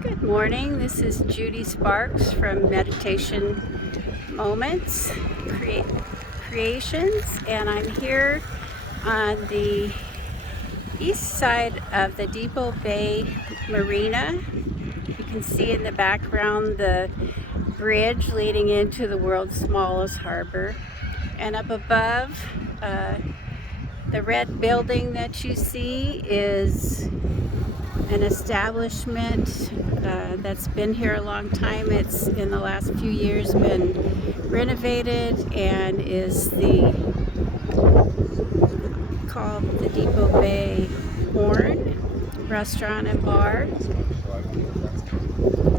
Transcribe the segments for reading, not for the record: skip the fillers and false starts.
Good morning. This is Judy Sparks from Meditation Moments Creations, and I'm here on the east side of the Depoe Bay Marina. You can see in the background the bridge leading into the world's smallest harbor, and up above the red building that you see is an establishment that's been here a long time. It's in the last few years been renovated and is called the Depoe Bay Horn Restaurant and Bar.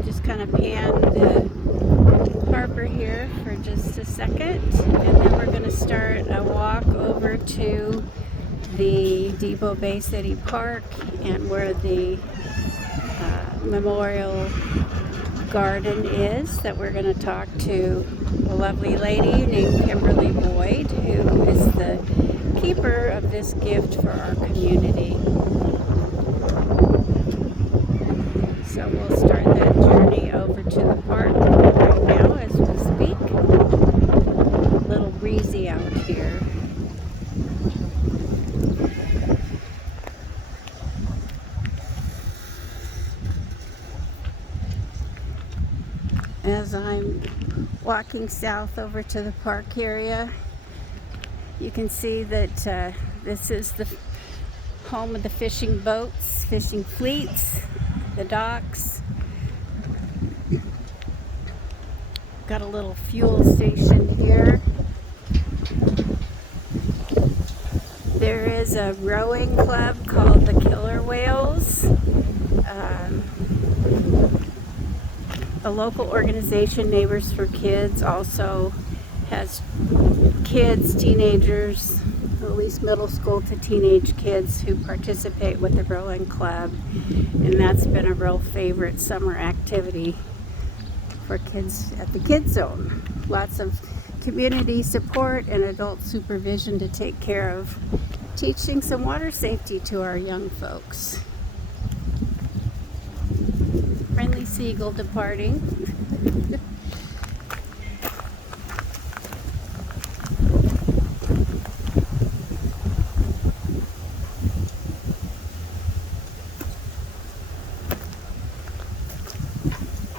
Just kind of pan the harbor here for just a second, and then we're going to start a walk over to the Depoe Bay City Park and where the memorial garden is, that we're going to talk to a lovely lady named Kimberly Boyd, who is the keeper of this gift for our community. So we'll start that journey over to the park right now as we speak. A little breezy out here. As I'm walking south over to the park area, you can see that this is the home of the fishing boats, fishing fleets, the docks. Got a little fuel station here. There is a rowing club called the Killer Whales. A local organization, Neighbors for Kids, also has kids, teenagers, at least middle school to teenage kids who participate with the rowing club, and that's been a real favorite summer activity for kids at the Kidzone. Lots of community support and adult supervision to take care of teaching some water safety to our young folks. Friendly seagull departing.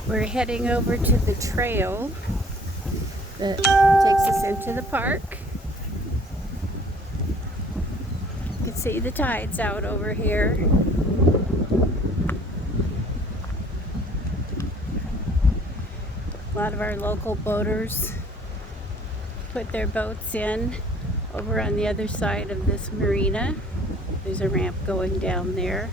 We're heading over to the trail that takes us into the park. You can see the tide's out over here. A lot of our local boaters put their boats in over on the other side of this marina. There's a ramp going down there.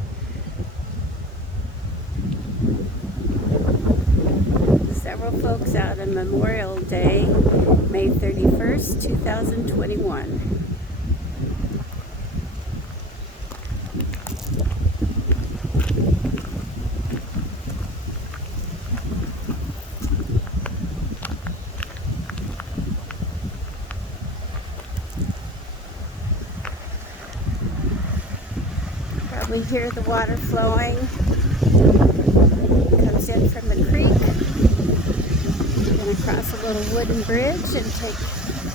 Several folks out on Memorial Day, May 31st, 2021. Probably hear the water flowing. It comes in from the creek. We're going to cross a little wooden bridge and take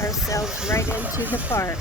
ourselves right into the park.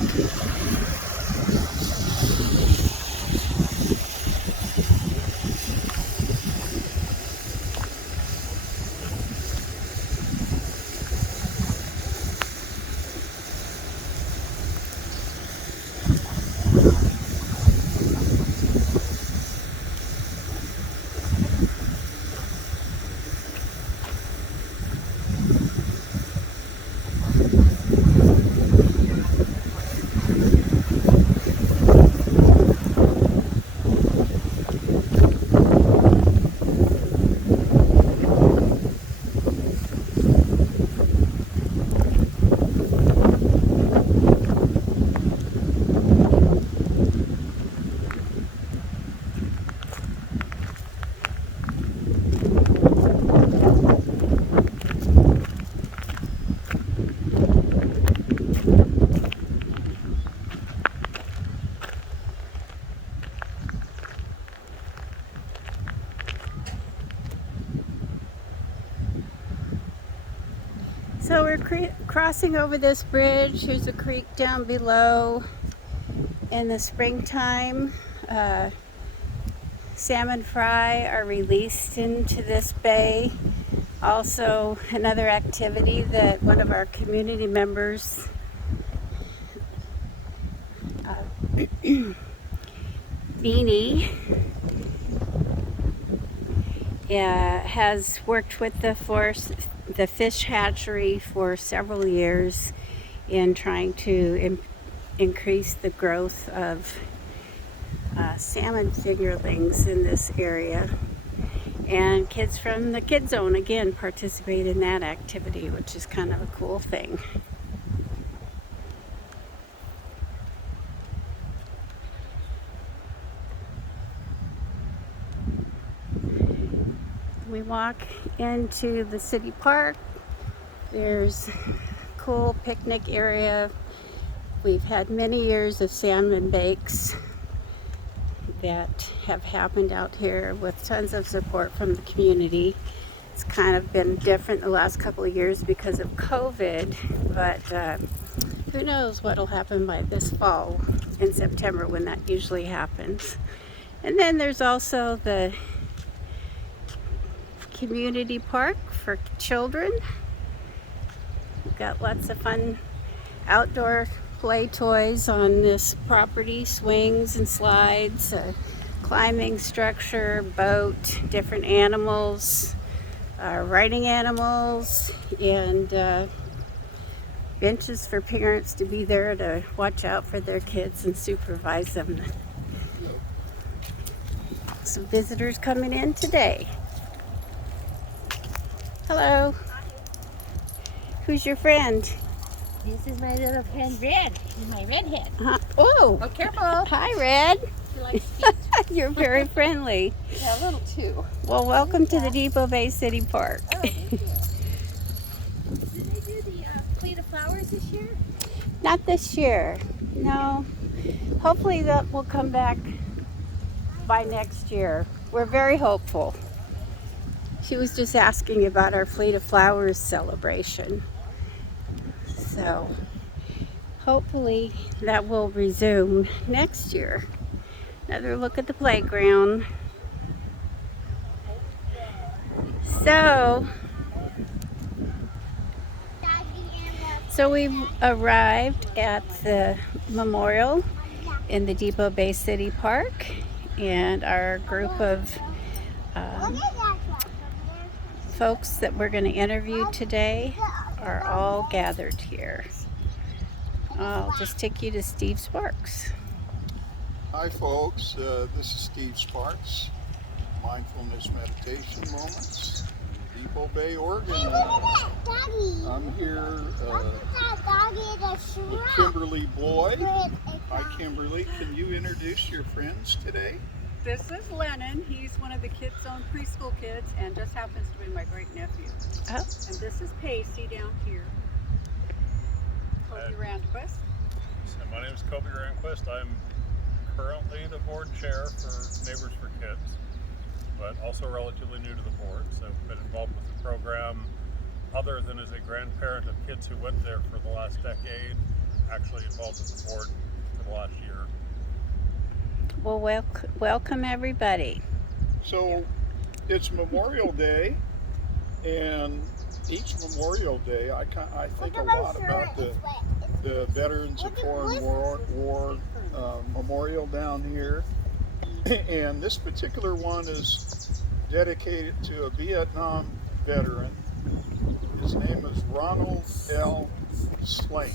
So we're crossing over this bridge. Here's a creek down below. In the springtime, salmon fry are released into this bay. Also, another activity that one of our community members, Beanie, has worked with the fish hatchery for several years in trying to increase the growth of salmon fingerlings in this area. And kids from the Kidzone again participate in that activity, which is kind of a cool thing. We walk into the city park. There's a cool picnic area. We've had many years of salmon bakes that have happened out here with tons of support from the community. It's kind of been different the last couple of years because of COVID, but who knows what'll happen by this fall in September when that usually happens. And then there's also the community park for children. We've got lots of fun outdoor play toys on this property, swings and slides, a climbing structure, boat, different animals, riding animals, and benches for parents to be there to watch out for their kids and supervise them. Some visitors coming in today. Hello. Who's your friend? This is my little friend Red. He's my redhead. Oh, Oh, careful. Hi, Red. She likes feet. You're very friendly. Yeah, a little too. Well, welcome to the Depoe Bay City Park. Oh, thank you. Did they do the fleet of flowers this year? Not this year, no. Hopefully that will come back by next year. We're very hopeful. She was just asking about our Fleet of Flowers celebration. So hopefully that will resume next year. Another look at the playground. So we've arrived at the memorial in the Depoe Bay City Park, and our group of folks that we're going to interview today are all gathered here. I'll just take you to Steve Sparks. Hi folks, this is Steve Sparks, Mindfulness Meditation Moments, Depoe Bay, Oregon. I'm here with Kimberly Boyd. Hi Kimberly, can you introduce your friends today? This is Lennon. He's one of the Kidzone preschool kids and just happens to be my great nephew. Oh. And this is Pacey down here. Kobe Randquist. So my name is Kobe Randquist. I'm currently the board chair for Neighbors for Kids, but also relatively new to the board. So I've been involved with the program other than as a grandparent of kids who went there for the last decade, actually involved with the board for the last year. Well, welcome everybody. So it's Memorial Day, and each Memorial Day I think a lot about the Veterans of Foreign War Memorial down here. And this particular one is dedicated to a Vietnam veteran. His name is Ronald L. Slate.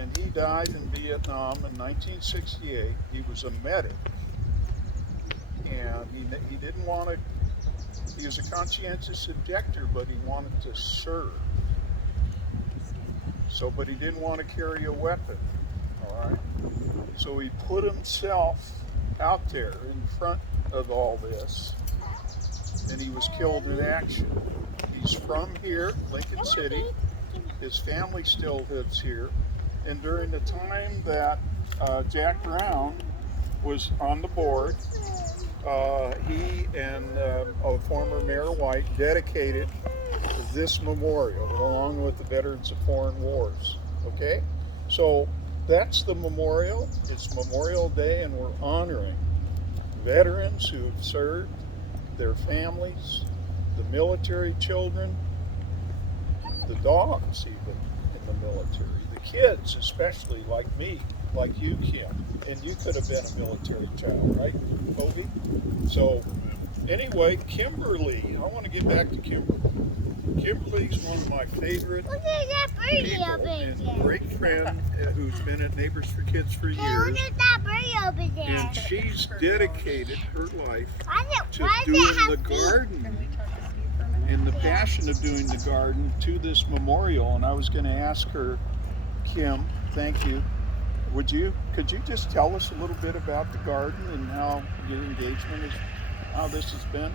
And he died in Vietnam in 1968. He was a medic. And he didn't want to, he was a conscientious objector, but he wanted to serve. So, but he didn't want to carry a weapon, all right? So he put himself out there in front of all this, and he was killed in action. He's from here, Lincoln City. His family still lives here. And during the time that Jack Brown was on the board, he and former Mayor White dedicated this memorial along with the Veterans of Foreign Wars. Okay? So that's the memorial. It's Memorial Day, and we're honoring veterans who've served, their families, the military children, the dogs even in the military, the kids especially, like me, like you, Kim, and you could have been a military child, right, Kobe? So anyway, Kimberly, I want to get back to Kimberly. Kimberly's one of my favorite Look at that birdie people over and there. great friend who's been at Neighbors for Kids for Hey, look years. at that birdie over there. And she's dedicated her life Why to does it doing have the feet? garden Can we talk to Steve for a minute? and the passion of doing the garden to this memorial. And I was going to ask her, Kim, thank you. Could you just tell us a little bit about the garden and how your engagement is, how this has been?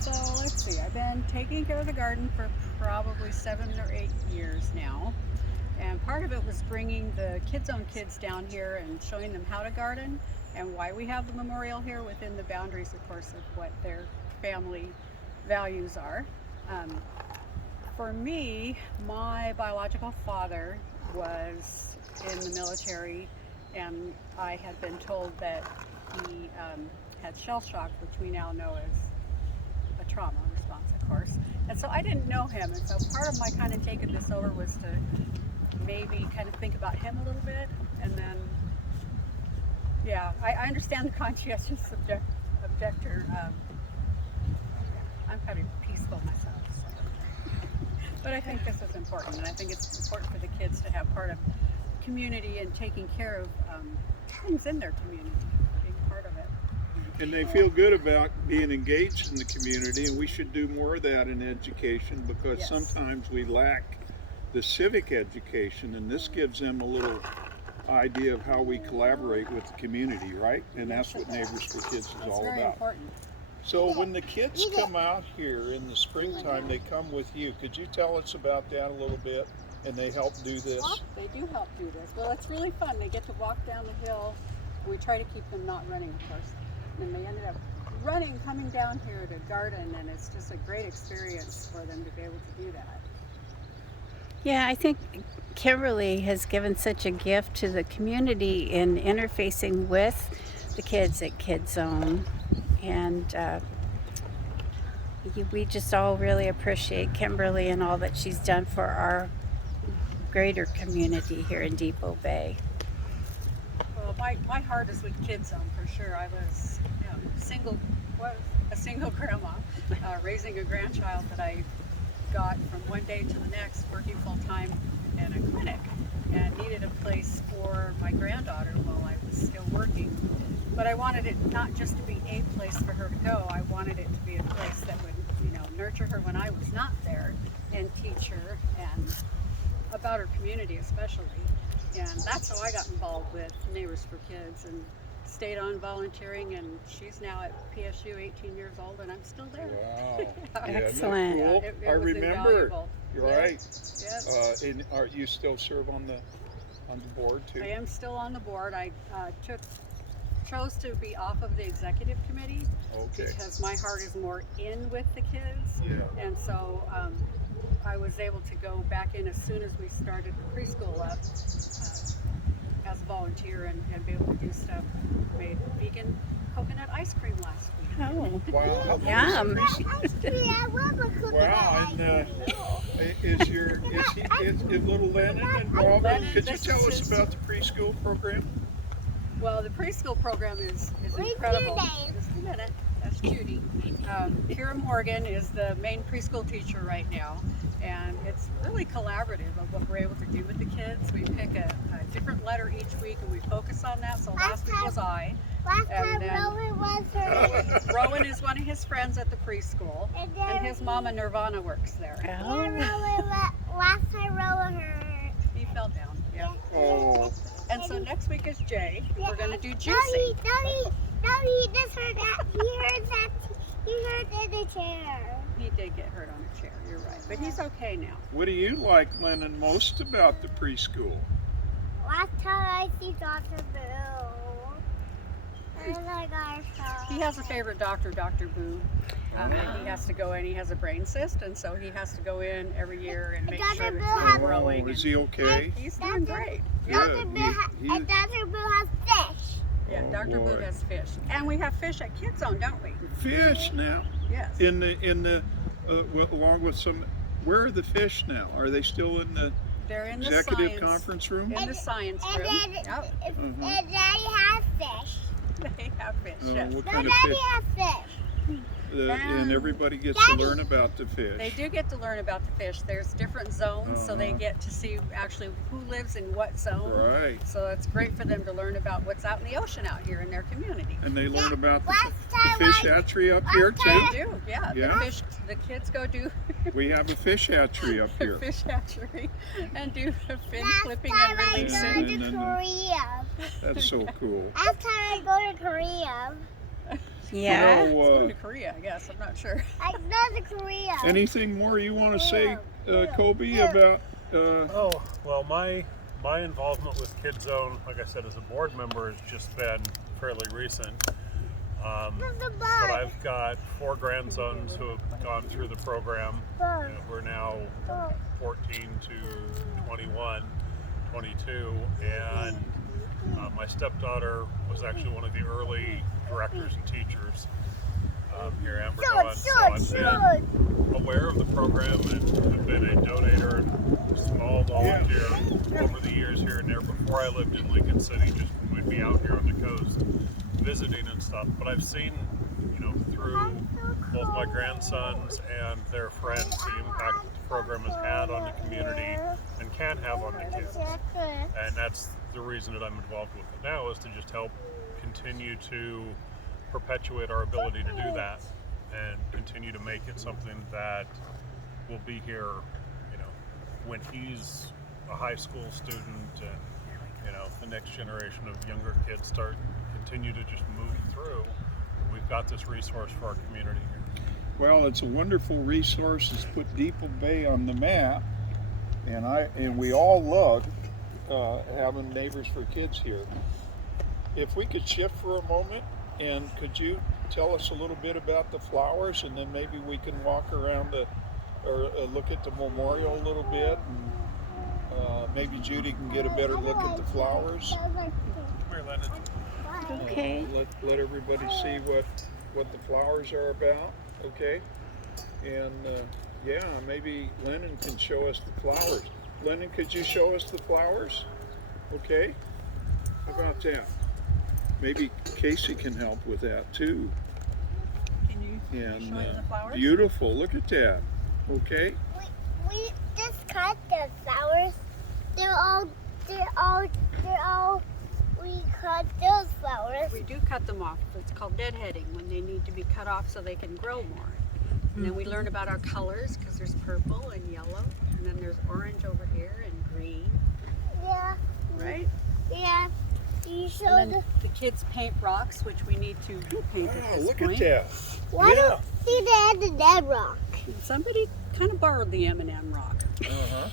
So let's see, I've been taking care of the garden for probably 7 or 8 years now. And part of it was bringing the Kidzone kids down here and showing them how to garden and why we have the memorial here within the boundaries, of course, of what their family values are. For me, my biological father was in the military, and I had been told that he had shell shock, which we now know as a trauma response, of course. And so I didn't know him, and so part of my kind of taking this over was to maybe kind of think about him a little bit, and then, yeah, I understand the conscientious objector. I'm kind of peaceful myself, so. But I think this is important, and I think it's important for the kids to have part of community and taking care of things in their community, being part of it. And they feel good about being engaged in the community, and we should do more of that in education because Yes. sometimes we lack the civic education, and this gives them a little idea of how we collaborate with the community, right? And that's what Neighbors for Kids is It's all very about. important. So when the kids come out here in the springtime, they come with you. Could you tell us about that a little bit? And they help do this? They do help do this. Well, it's really fun. They get to walk down the hill. We try to keep them not running, of course. And they ended up running, coming down here to garden, and it's just a great experience for them to be able to do that. Yeah, I think Kimberly has given such a gift to the community in interfacing with the kids at Kidzone. And we just all really appreciate Kimberly and all that she's done for our greater community here in Depoe Bay. Well, my heart is with Kidzone for sure. I was a single grandma, raising a grandchild that I got from one day to the next, working full time in a clinic, and needed a place for my granddaughter while I was still working. But I wanted it not just to be a place for her to go. I wanted it to be a place that would, nurture her when I was not there, and teach her and about her community especially. And that's how I got involved with Neighbors for Kids and stayed on volunteering, and she's now at PSU, 18 years old, and I'm still there. Wow. Excellent. Yeah, cool? It I was remember. invaluable. You're Yes. right. Yes. And are you still serve on the board too? I am still on the board. I chose to be off of the executive committee Okay. because my heart is more in with the kids. Yeah. And so I was able to go back in as soon as we started the preschool up as a volunteer and be able to do stuff. Made vegan coconut ice cream last week. Oh, Wow. yum. I love a cookie. Wow. And is little Lennon involved? Lennon, Could you this tell is us his- about the preschool program? Well, the preschool program is What's incredible. your name? Just a minute. That's Judy. Kira Morgan is the main preschool teacher right now, and it's really collaborative of what we're able to do with the kids. We pick a different letter each week, and we focus on that. So last week was I. Last And time then- Rowan was her. Rowan is one of his friends at the preschool, And and his mama Nirvana works there. Oh. Last time Rowan her. He fell down. Yeah. Oh. And so next week is Jay. We're gonna do No, juicing. he just heard that. He heard in the chair. He did get hurt on a chair. You're right, but he's okay now. What do you like, Lennon, most about the preschool? Last time I see Dr. Bill. He has a favorite doctor, Dr. Boo. He has to go in. He has a brain cyst, and so he has to go in every year and make sure Dr. it's Boo not has- growing. Oh, is and he okay? he's doing great. Good. And Dr. Boo has fish. Yeah, Oh, Dr. Boo boy. has fish, and we have fish at Kidzone, don't we? Fish now Yes. in the well, along with some. Where are the fish now? Are they still in the They're in the executive science conference room? in the science And room. then Yep, and Daddy has fish. they have fish. Oh, Yes. what No, kind of Daddy fish? has fish. And everybody gets to learn about the fish. They do get to learn about the fish. There's different zones, so they get to see actually who lives in what zone. Right. So it's great for them to learn about what's out in the ocean out here in their community. And they learn about the Last fish time hatchery up here They too. do, yeah. Yeah? The kids go do We have a fish hatchery up the here. fish hatchery and do the fin Last clipping time and I releasing. go to Korea. That's so cool. Last time I go to Korea. Yeah. You know, Going to Korea, I guess. I'm not sure. I go to Korea. anything more you want to say, Kobe, about? Oh, well, my involvement with Kidzone, like I said, as a board member, has just been fairly recent. There's a But bug. I've got 4 grandsons who have gone through the program. We're now 14 to 21, 22, and my stepdaughter was actually one of the early directors and teachers here at Amberdawn. So I've been aware of the program and have been a donator and small volunteer over the years here and there. Before I lived in Lincoln City, just when we'd be out here on the coast visiting and stuff. But I've seen, through both my grandsons and their friends, the impact that the program has had on the community and can have on the kids. And that's the reason that I'm involved with it now, is to just help continue to perpetuate our ability to do that and continue to make it something that will be here, when he's a high school student and, the next generation of younger kids continue to just move through. We've got this resource for our community here. Well, it's a wonderful resource. It's put Depoe Bay on the map, and we all love having Neighbors for Kids here. If we could shift for a moment, and could you tell us a little bit about the flowers, and then maybe we can walk around or look at the memorial a little bit, and maybe Judy can get a better look at the flowers. Come here, Lennon. Okay. Let everybody see what the flowers are about, okay? And maybe Lennon can show us the flowers. Lennon, could you show us the flowers? Okay? How about that? Maybe Casey can help with that too. Can you And show me the flowers? beautiful, look at that. Okay? We just cut the flowers. We cut those flowers. We do cut them off. It's called deadheading, when they need to be cut off so they can grow more. And then we learn about our colors, because there's purple and yellow, and then there's orange over here and green, Yeah, right? yeah. You show And the. then the kids paint rocks, which we need to paint at Oh, this look point. at that. Why Yeah. don't see the dead rock? And somebody kind of borrowed the M&M rock. Uh-huh.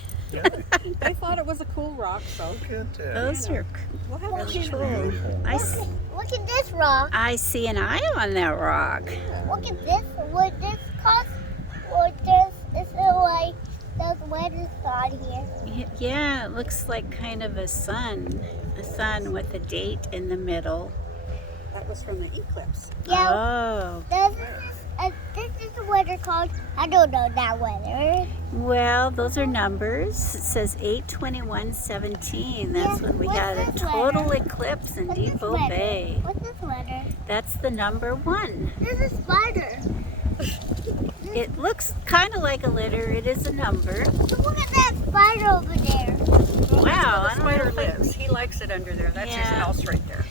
They thought it was a cool rock, so Look at that. Those are we'll have That's it. cool. Look at this rock. I see an eye on that rock. Look at this. What this cost? What this is like the weather spot here. Yeah, it looks like kind of a sun with a date in the middle. That was from the eclipse. Yeah. Oh, This is the weather called. I don't know that weather. well, those are numbers. It says 8/21/17. That's when we had a total eclipse in What's this Depoe letter? Bay. What's this letter? That's the number 1. This is a spider. It looks kind of like a letter. It is a number. Look at that spider over there. Wow, That's I where don't the know spider if lives. He likes it under there. That's his Yeah. house right there.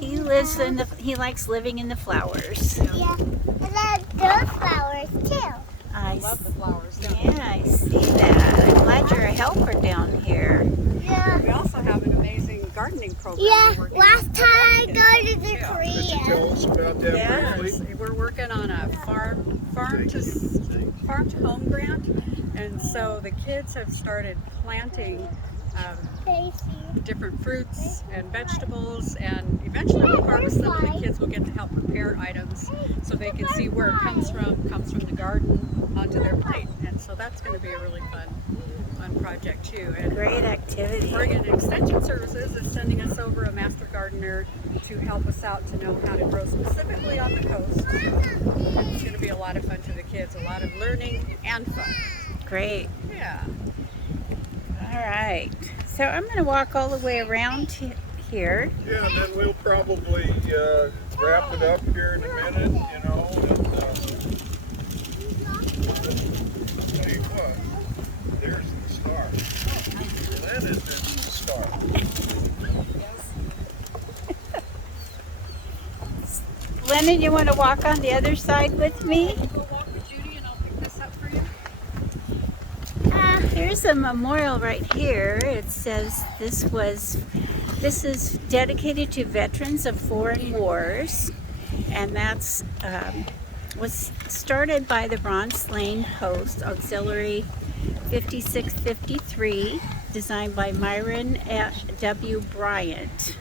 he likes living in the flowers. Yeah. And then those flowers too. I Love the flowers. Don't Yeah, I see that. I'm glad you're a helper down here. Yeah. we? We also have an amazing gardening program. Yeah. we're working Last on. time I Kids. go to the Yeah. Could you Korea. tell us about that Yes, briefly? we're working on a farm to home grant, and so the kids have started planting different fruits and vegetables, and eventually we'll harvest them and the kids will get to help prepare items so they can see where it comes from the garden onto their plate. And so that's going to be a really fun project too. And Great activity. Oregon Extension Services is sending us over a master gardener to help us out to know how to grow specifically on the coast. So it's going to be a lot of fun for the kids, a lot of learning and fun. Great. Yeah. All right. So I'm going to walk all the way around here. Yeah, and then we'll probably wrap it up here in a minute, you know. And, tell you what, there's the star. Lynn is in the star. Lennon, you want to walk on the other side with me? We'll walk with Judy and I'll pick this up for you. Here's a memorial right here. It says this is dedicated to veterans of foreign wars, and that's was started by the Bronze Lane Post Auxiliary 5653, designed by Myron W. Bryant.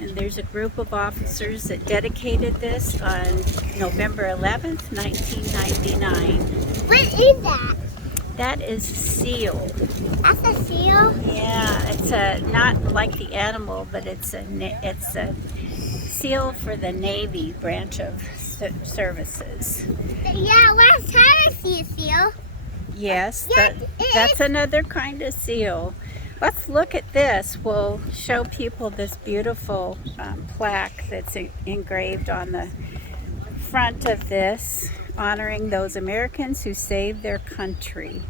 And there's a group of officers that dedicated this on November 11th, 1999. What is that? That is seal. That's a seal? Yeah, it's a not like the animal, but it's a seal for the Navy branch of services. Yeah, last time I see a seal. Yes, Yeah, that's another kind of seal. Let's look at this. We'll show people this beautiful plaque that's engraved on the front of this, honoring those Americans who saved their country.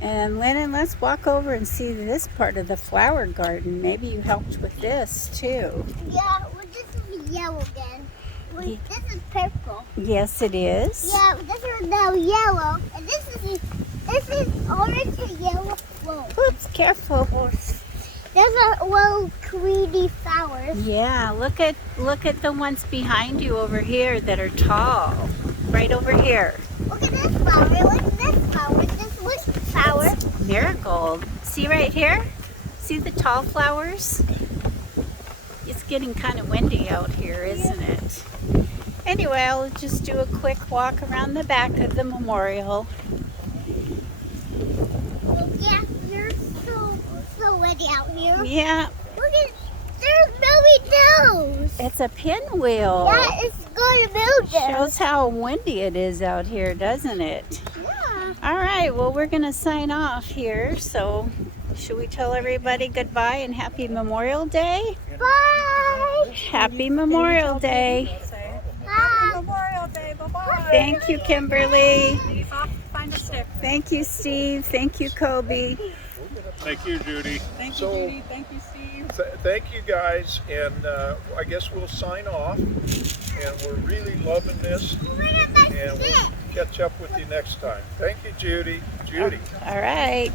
And Lennon, let's walk over and see this part of the flower garden. Maybe you helped with this too. Yeah, well, this is yellow then. Well, this is purple. Yes, it is. Yeah, this is now yellow, and this is orange and yellow. Whoa. Oops, careful. There's a little greeny flowers. Yeah, look at the ones behind you over here that are tall. Right over here. Look at this flower. Look at this flower. This looks flower. Marigold. See right here? See the tall flowers? It's getting kind of windy out here, isn't it? Anyway, I'll just do a quick walk around the back of the memorial. Yeah, you're so wetty out here. Yeah, Look at, there's Billy Nose. it's a pinwheel. Yeah, it's going to build there. Shows how windy it is out here, doesn't it? Yeah. All right, well, we're going to sign off here. So, should we tell everybody goodbye and happy Memorial Day? Bye. Happy Memorial Day. Say, Bye. Memorial Day, bye-bye. Thank you, Kimberly. He's off to find a stick. Thank you, Steve. Thank you, Kobe. Thank you, Judy. Thank you, So- Judy. Thank you, Steve. Thank you guys, and I guess we'll sign off. And we're really loving this, Look at my and stick. we'll catch up with you next time. Thank you, Judy. Judy. All right.